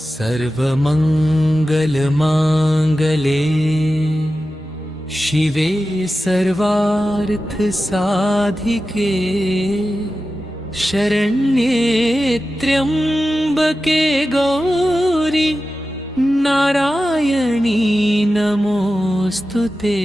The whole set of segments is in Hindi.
सर्वमङ्गलमाङ्गले शिवे सर्वार्थसाधिके शरण्ये त्र्यम्बके गौरी नारायणी नमोऽस्तुते।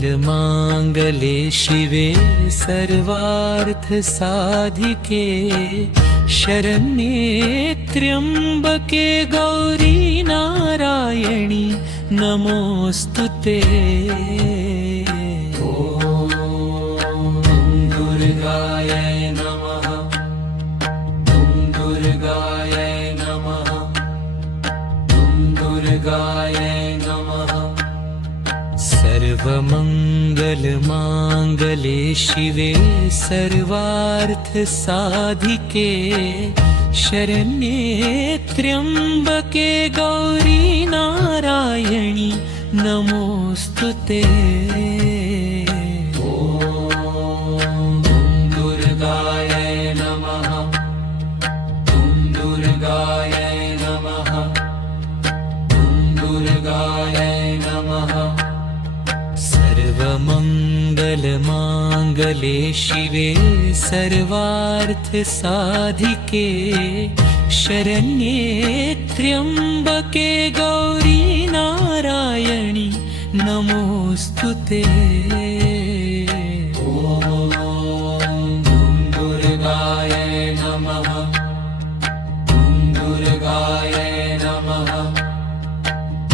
सर्वमङ्गलमाङ्गले शिवे सर्वार्थसाधिके शरण्ये त्र्यम्बके गौरी नारायणी नमोऽस्तुते। ॐ दुर्गायै नमः, ॐ दुर्गायै नमः, ॐ दुर्गायै नमः। सर्वमङ्गलमाङ्गले शिवे सर्वार्थसाधिके शरण्ये त्र्यम्बके गौरी नारायणी नमोऽस्तुते। ॐ दुर्गायै नमः, ॐ दुर्गायै नमः, ॐ दुर्गायै नमः। सर्वमङ्गलमाङ्गले शिवे सर्वार्थसाधिके शरण्ये त्र्यम्बके गौरी नारायणी नमोऽस्तुते। ॐ दुर्गायै नमः, ॐ दुर्गायै नमः,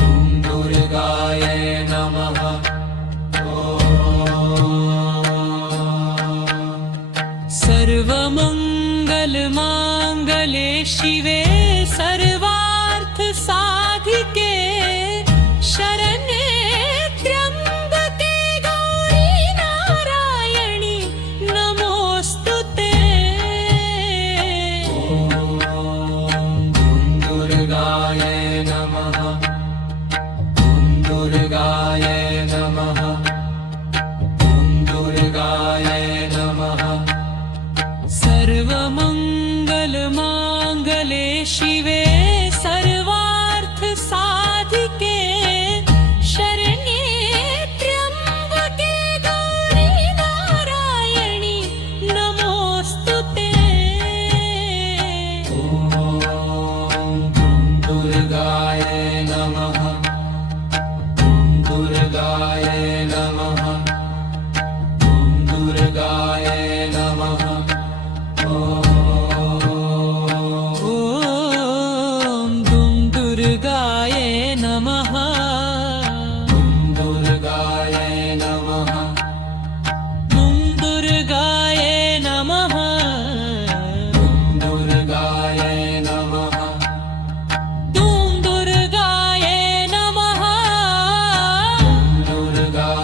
ॐ दुर्गायै नमः। सर्वमङ्गलमाङ्गले शिवे सर्वार्थसाधिके शरण्ये त्र्यम्बके गौरी नारायणी नमोऽस्तुते। ॐ दुर्गायै नमः, ॐ दुर्गायै नमः, ॐ दुर्गायै नमः। सर्वमङ्गलमाङ्गले शिवे सर्वार्थसाधिके शरण्ये त्र्यम्बके गौरी नारायणी नमोऽस्तुते। ॐ दुर्गायै नमः, ॐ दुर्गायै नमः, ॐ दुर्गायै नमः। ॐ दुर्गायै नमः, ॐ दुर्गायै नमः, ॐ दुर्गायै नमः, ॐ दुर्गायै नमः, ॐ दुर्गायै नमः, ॐ दुर्गायै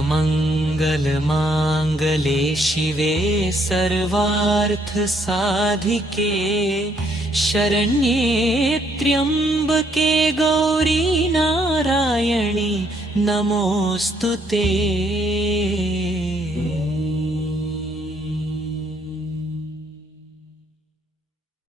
सर्वमङ्गलमाङ्गले शिवे सर्वार्थसाधिके शरण्ये त्र्यम्बके गौरी नारायणि नमोऽस्तु ते।